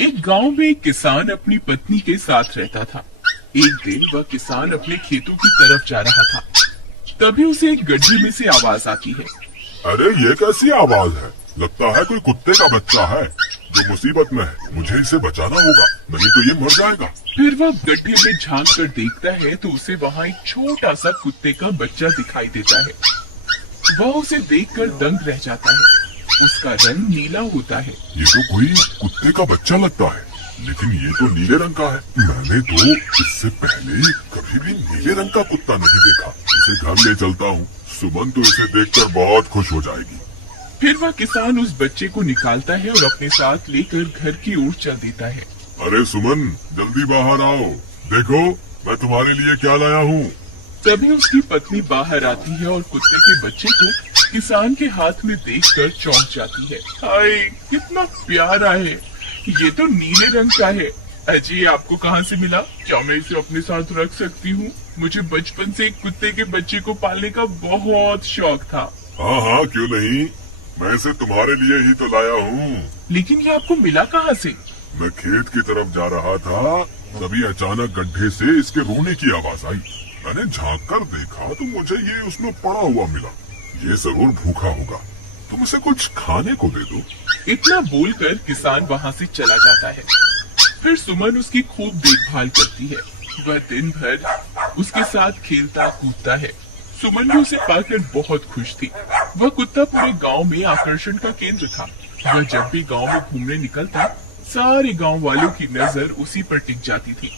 एक गांव में एक किसान अपनी पत्नी के साथ रहता था। एक दिन वह किसान अपने खेतों की तरफ जा रहा था। तभी उसे एक गड्ढे में से आवाज आती है। अरे ये कैसी आवाज है? लगता है कोई कुत्ते का बच्चा है जो मुसीबत में है। मुझे इसे बचाना होगा, नहीं तो ये मर जाएगा। फिर वह गड्ढे में झांक कर देखता है तो उसे वहाँ एक छोटा सा कुत्ते का बच्चा दिखाई देता है। वह उसे देखकर दंग रह जाता है। उसका रंग नीला होता है। ये तो कोई कुत्ते का बच्चा लगता है, लेकिन ये तो नीले रंग का है। मैंने तो इससे पहले कभी भी नीले रंग का कुत्ता नहीं देखा। इसे घर ले चलता हूँ, सुमन तो इसे देखकर बहुत खुश हो जाएगी। फिर वह किसान उस बच्चे को निकालता है और अपने साथ लेकर घर की ओर चल देता है। अरे सुमन, जल्दी बाहर आओ, देखो मैं तुम्हारे लिए क्या लाया हूँ। तभी उसकी पत्नी बाहर आती है और कुत्ते के बच्चे को किसान के हाथ में देखकर चौंक जाती है। हाय, कितना प्यारा है, ये तो नीले रंग का है। अजय, आपको कहाँ से मिला? क्या मैं इसे अपने साथ रख सकती हूँ? मुझे बचपन से एक कुत्ते के बच्चे को पालने का बहुत शौक था। हाँ हाँ, क्यों नहीं, मैं इसे तुम्हारे लिए ही तो लाया हूँ। लेकिन ये आपको मिला कहाँ से? मैं खेत की तरफ जा रहा था, तभी अचानक गड्ढे से इसके रोने की आवाज आई। मैंने झांक कर देखा तो मुझे ये उसमें पड़ा हुआ मिला। ये जरूर भूखा होगा, तुम इसे कुछ खाने को दे दो। इतना बोलकर किसान वहाँ से चला जाता है। फिर सुमन उसकी खूब देखभाल करती है। वह दिन भर उसके साथ खेलता कूदता है। सुमन भी उसे पाकर बहुत खुश थी। वह कुत्ता पूरे गांव में आकर्षण का केंद्र था। वह जब भी गांव में घूमने निकलता, सारे गांव वालों की नजर उसी पर टिक जाती थी,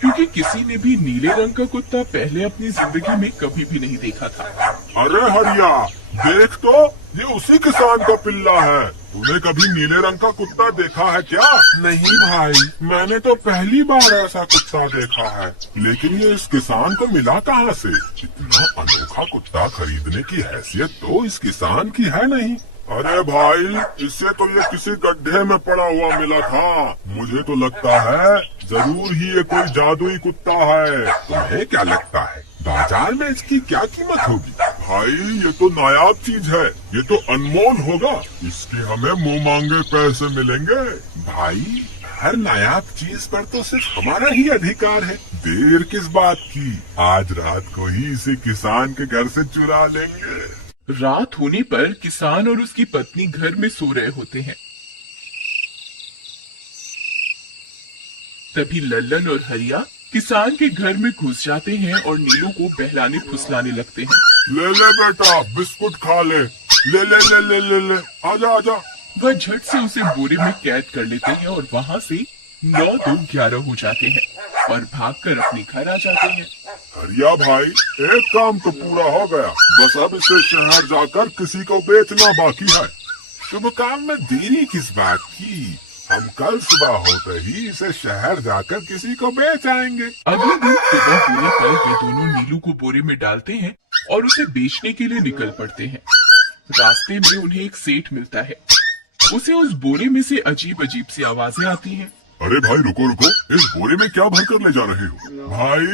क्योंकि किसी ने भी नीले रंग का कुत्ता पहले अपनी जिंदगी में कभी भी नहीं देखा था। अरे हरिया, देख तो, ये उसी किसान का पिल्ला है। तूने कभी नीले रंग का कुत्ता देखा है क्या? नहीं भाई, मैंने तो पहली बार ऐसा कुत्ता देखा है। लेकिन ये इस किसान को मिला कहाँ से? इतना अनोखा कुत्ता खरीदने की हैसियत तो इस किसान की है नहीं। अरे भाई, इससे तो ये किसी गड्ढे में पड़ा हुआ मिला था। मुझे तो लगता है जरूर ही ये कोई जादुई कुत्ता है। तुम्हें क्या लगता है, बाजार में इसकी क्या कीमत होगी? भाई, ये तो नायाब चीज है, ये तो अनमोल होगा। इसके हमें मुंह मांगे पैसे मिलेंगे। भाई, हर नायाब चीज पर तो सिर्फ हमारा ही अधिकार है। देर किस बात की, आज रात को ही इसे किसान के घर से चुरा लेंगे। रात होने पर किसान और उसकी पत्नी घर में सो रहे होते हैं। तभी लल्लन और हरिया किसान के घर में घुस जाते हैं और नीलू को बहलाने फुसलाने लगते हैं। ले ले बेटा, बिस्कुट खा ले, ले ले ले ले ले ले, आजा आजा। वह झट से उसे बोरे में कैद कर लेते हैं और वहाँ से 9 तो 11 हो जाते हैं और भागकर अपने घर आ जाते हैं। हरिया भाई, एक काम तो पूरा हो गया, बस अब इसे शहर जाकर किसी को बेचना बाकी है। शुभ काम में देरी किस बात की? हम कल सुबह होते ही इसे शहर जाकर किसी को बेच आएंगे। अगले दिन सुबह होने पर वे दोनों नीलू को बोरे में डालते हैं और उसे बेचने के लिए निकल पड़ते हैं। रास्ते में उन्हें एक सेठ मिलता है। उसे उस बोरे में से अजीब अजीब सी आवाजें आती हैं। अरे भाई रुको रुको, इस बोरे में क्या भर कर ले जा रहे हो? भाई,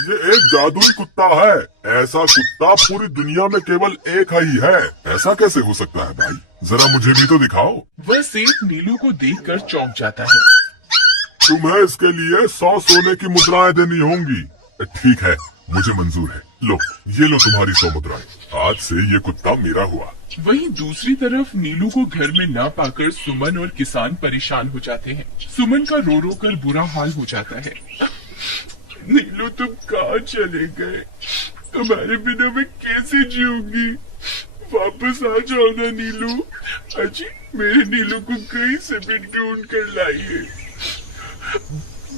ये एक जादुई कुत्ता है। ऐसा कुत्ता पूरी दुनिया में केवल एक ही है। ऐसा कैसे हो सकता है भाई? जरा मुझे भी तो दिखाओ। वह सेठ नीलू को देखकर चौंक जाता है। तुम्हें इसके लिए 100 सोने की मुद्राएं देनी होंगी। ठीक है, मुझे मंजूर है। लो, ये लो तुम्हारी 100 मुद्राएं। आज से ये कुत्ता मेरा हुआ। वहीं दूसरी तरफ नीलू को घर में ना पाकर सुमन और किसान परेशान हो जाते हैं। सुमन का रो रो कर बुरा हाल हो जाता है। नीलू, तुम कहाँ चले गए? तुम्हारे बिना मैं कैसे जीऊंगी? वापस आ जाओ ना नीलू। अजी, मेरे नीलू को कहीं से भी ढूंढ कर लाइए।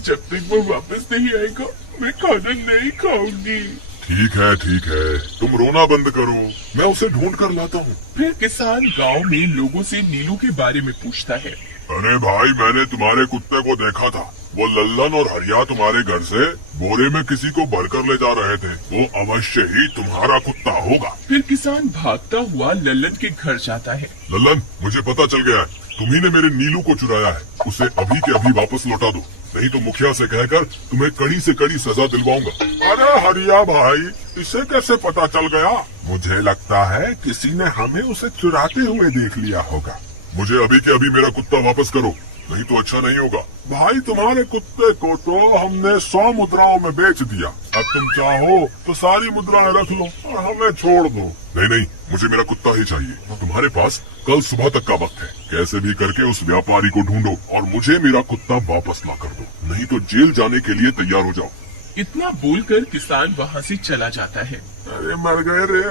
जब तक वो वापस नहीं आएगा, मैं खाना नहीं खाऊंगी। ठीक है, तुम रोना बंद करो, मैं उसे ढूंढ कर लाता हूँ। फिर किसान गांव में लोगों से नीलू के बारे में पूछता है। अरे भाई, मैंने तुम्हारे कुत्ते को देखा था। वो लल्लन और हरिया तुम्हारे घर से बोरे में किसी को भरकर ले जा रहे थे। वो अवश्य ही तुम्हारा कुत्ता होगा। फिर किसान भागता हुआ लल्लन के घर जाता है। लल्लन, मुझे पता चल गया है, तुम्ही ने मेरे नीलू को चुराया है। उसे अभी के अभी वापस लौटा दो, नहीं तो मुखिया से कहकर तुम्हें कड़ी से कड़ी सजा दिलवाऊंगा। अरे हरिया भाई, इसे कैसे पता चल गया? मुझे लगता है किसी ने हमें उसे चुराते हुए देख लिया होगा। मुझे अभी के अभी मेरा कुत्ता वापस करो, नहीं तो अच्छा नहीं होगा। भाई तुम्हारे कुत्ते को तो हमने 100 मुद्राओं में बेच दिया। अब तुम चाहो तो सारी मुद्राएं रख लो और हमें छोड़ दो। नहीं नहीं, मुझे मेरा कुत्ता ही चाहिए। तुम्हारे पास कल सुबह तक का वक्त है। कैसे भी करके उस व्यापारी को ढूंढो और मुझे मेरा कुत्ता वापस ला कर दो, नहीं तो जेल जाने के लिए तैयार हो जाओ। इतना बोलकर किसान वहाँ से चला जाता है। अरे मर गए रे,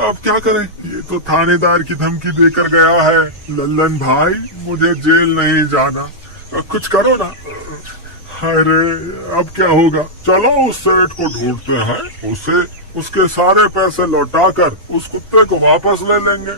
अब क्या करें? ये तो थानेदार की धमकी देकर गया है। लल्लन भाई, मुझे जेल नहीं जाना, कुछ करो ना। अरे अब क्या होगा? चलो उस सेठ को ढूंढते हैं, उसे उसके सारे पैसे लौटाकर उस कुत्ते को वापस ले लेंगे।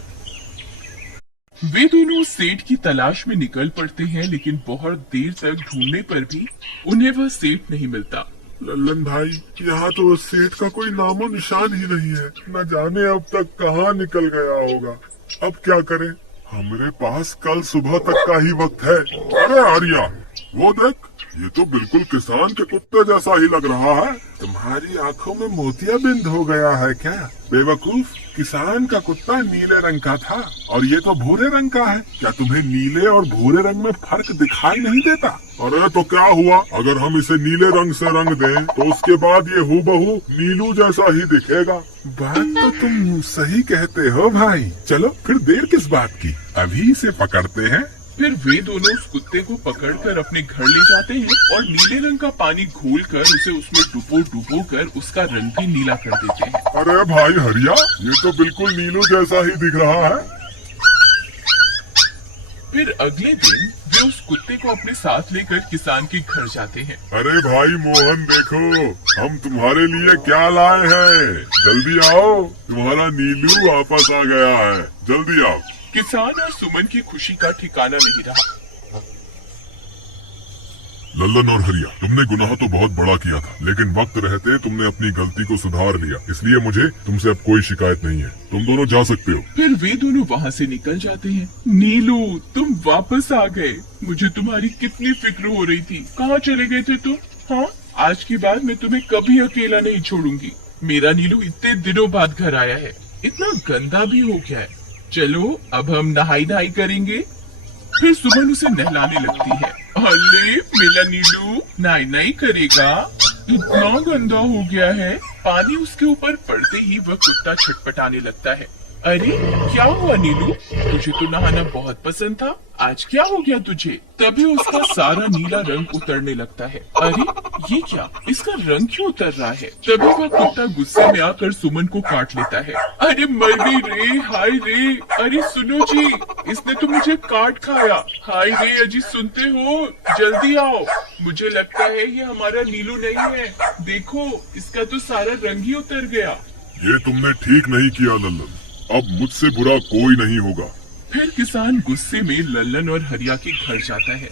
वे दोनों सेठ की तलाश में निकल पड़ते हैं, लेकिन बहुत देर तक ढूंढने पर भी उन्हें वह सेठ नहीं मिलता। लल्लन भाई, यहाँ तो उस सेठ का कोई नामो निशान ही नहीं है। न जाने अब तक कहाँ निकल गया होगा। अब क्या करें? हमारे पास कल सुबह तक का ही वक्त है। अरे आर्या, वो देख, ये तो बिल्कुल किसान के कुत्ते जैसा ही लग रहा है। तुम्हारी आंखों में मोतियाबिंद हो गया है क्या? बेवकूफ, किसान का कुत्ता नीले रंग का था और ये तो भूरे रंग का है। क्या तुम्हें नीले और भूरे रंग में फर्क दिखाई नहीं देता? अरे तो क्या हुआ, अगर हम इसे नीले रंग से रंग दें तो उसके बाद ये हूबहू नीलू जैसा ही दिखेगा। बात तो तुम सही कहते हो भाई। चलो फिर देर किस बात की, अभी इसे पकड़ते हैं। फिर वे दोनों उस कुत्ते को पकड़कर अपने घर ले जाते हैं और नीले रंग का पानी घोलकर उसे उसमें डुबो कर उसका रंग भी नीला कर देते हैं। अरे भाई हरिया, ये तो बिल्कुल नीलू जैसा ही दिख रहा है। फिर अगले दिन वे उस कुत्ते को अपने साथ लेकर किसान के घर जाते हैं। अरे भाई मोहन, देखो हम तुम्हारे लिए क्या लाए हैं। जल्दी आओ, तुम्हारा नीलू वापस आ गया है, जल्दी आओ। किसान और सुमन की खुशी का ठिकाना नहीं रहा। लल्लन और हरिया, तुमने गुनाह तो बहुत बड़ा किया था, लेकिन वक्त रहते तुमने अपनी गलती को सुधार लिया, इसलिए मुझे तुमसे अब कोई शिकायत नहीं है। तुम दोनों जा सकते हो। फिर वे दोनों वहाँ से निकल जाते हैं। नीलू, तुम वापस आ गए। मुझे तुम्हारी कितनी फिक्र हो रही थी। कहाँ चले गए थे तुम? हाँ, आज के बाद मैं तुम्हें कभी अकेला नहीं छोड़ूंगी। मेरा नीलू इतने दिनों बाद घर आया है, इतना गंदा भी हो गया है। चलो अब हम नहाई करेंगे। फिर सुमन उसे नहलाने लगती है। अरे मेरा नीलू नहाई करेगा, इतना गंदा हो गया है। पानी उसके ऊपर पड़ते ही वह कुत्ता छटपटाने लगता है। अरे क्या हुआ नीलू, तुझे तो नहाना बहुत पसंद था, आज क्या हो गया तुझे? तभी उसका सारा नीला रंग उतरने लगता है। अरे ये क्या, इसका रंग क्यों उतर रहा है? तभी वह कुत्ता गुस्से में आकर सुमन को काट लेता है। अरे मर गई रे, हाय रे। अरे सुनो जी, इसने तो मुझे काट खाया। हाय रे अजी, सुनते हो? जल्दी आओ, मुझे लगता है ये हमारा नीलू नहीं है। देखो, इसका तो सारा रंग ही उतर गया। ये तुमने ठीक नहीं किया लल्लन, अब मुझसे बुरा कोई नहीं होगा। फिर किसान गुस्से में लल्लन और हरिया के घर जाता है।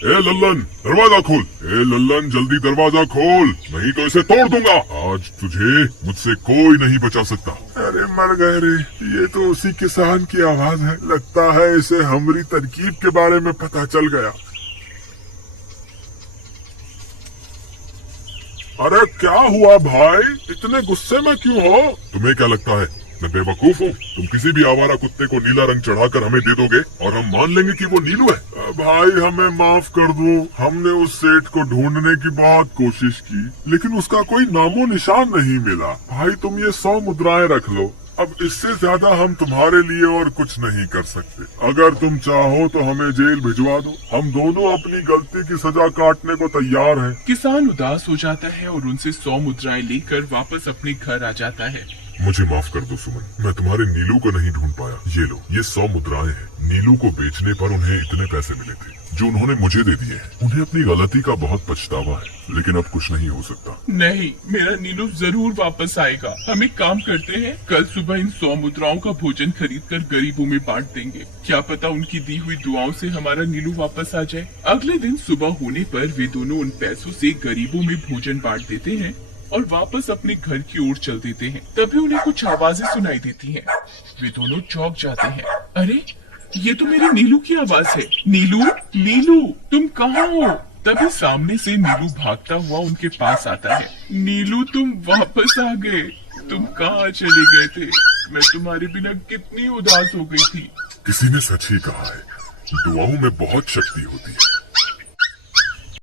ए लल्लन, दरवाजा खोल। ए लल्लन, जल्दी दरवाजा खोल, नहीं तो इसे तोड़ दूंगा। आज तुझे मुझसे कोई नहीं बचा सकता। अरे मर गए रे, ये तो उसी किसान की आवाज है। लगता है इसे हमारी तरकीब के बारे में पता चल गया। अरे क्या हुआ भाई, इतने गुस्से में क्यों हो? तुम्हें क्या लगता है मैं बेवकूफ हूँ? तुम किसी भी आवारा कुत्ते को नीला रंग चढ़ाकर हमें दे दोगे और हम मान लेंगे कि वो नीलू है? भाई हमें माफ कर दो, हमने उस सेठ को ढूंढने की बहुत कोशिश की, लेकिन उसका कोई नामो निशान नहीं मिला। भाई तुम ये 100 मुद्राएं रख लो, अब इससे ज्यादा हम तुम्हारे लिए और कुछ नहीं कर सकते। अगर तुम चाहो तो हमें जेल भिजवा दो, हम दोनों अपनी गलती की सजा काटने को तैयार हैं। किसान उदास हो जाता है और उनसे 100 मुद्राएं लेकर वापस अपने घर आ जाता है। मुझे माफ कर दो सुमन, मैं तुम्हारे नीलू को नहीं ढूंढ पाया। ये लो, ये 100 मुद्राएं हैं। नीलू को बेचने पर उन्हें इतने पैसे मिले थे जो उन्होंने मुझे दे दिए हैं। उन्हें अपनी गलती का बहुत पछतावा है, लेकिन अब कुछ नहीं हो सकता। नहीं, मेरा नीलू जरूर वापस आएगा। हम एक काम करते हैं, कल सुबह इन 100 मुद्राओं का भोजन खरीदकर गरीबों में बांट देंगे। क्या पता उनकी दी हुई दुआओं से हमारा नीलू वापस आ जाए। अगले दिन सुबह होने पर वे दोनों उन पैसों से गरीबों में भोजन बांट देते हैं और वापस अपने घर की ओर चल देते हैं। तभी उन्हें कुछ आवाजें सुनाई देती हैं। वे दोनों चौंक जाते हैं। अरे ये तो मेरे नीलू की आवाज है। नीलू, नीलू तुम कहाँ हो? तभी सामने से नीलू भागता हुआ उनके पास आता है। नीलू तुम वापस आ गए, तुम कहाँ चले गए थे? मैं तुम्हारे बिना कितनी उदास हो गई थी। किसी ने सच ही कहा है, दुआओं में बहुत शक्ति होती है।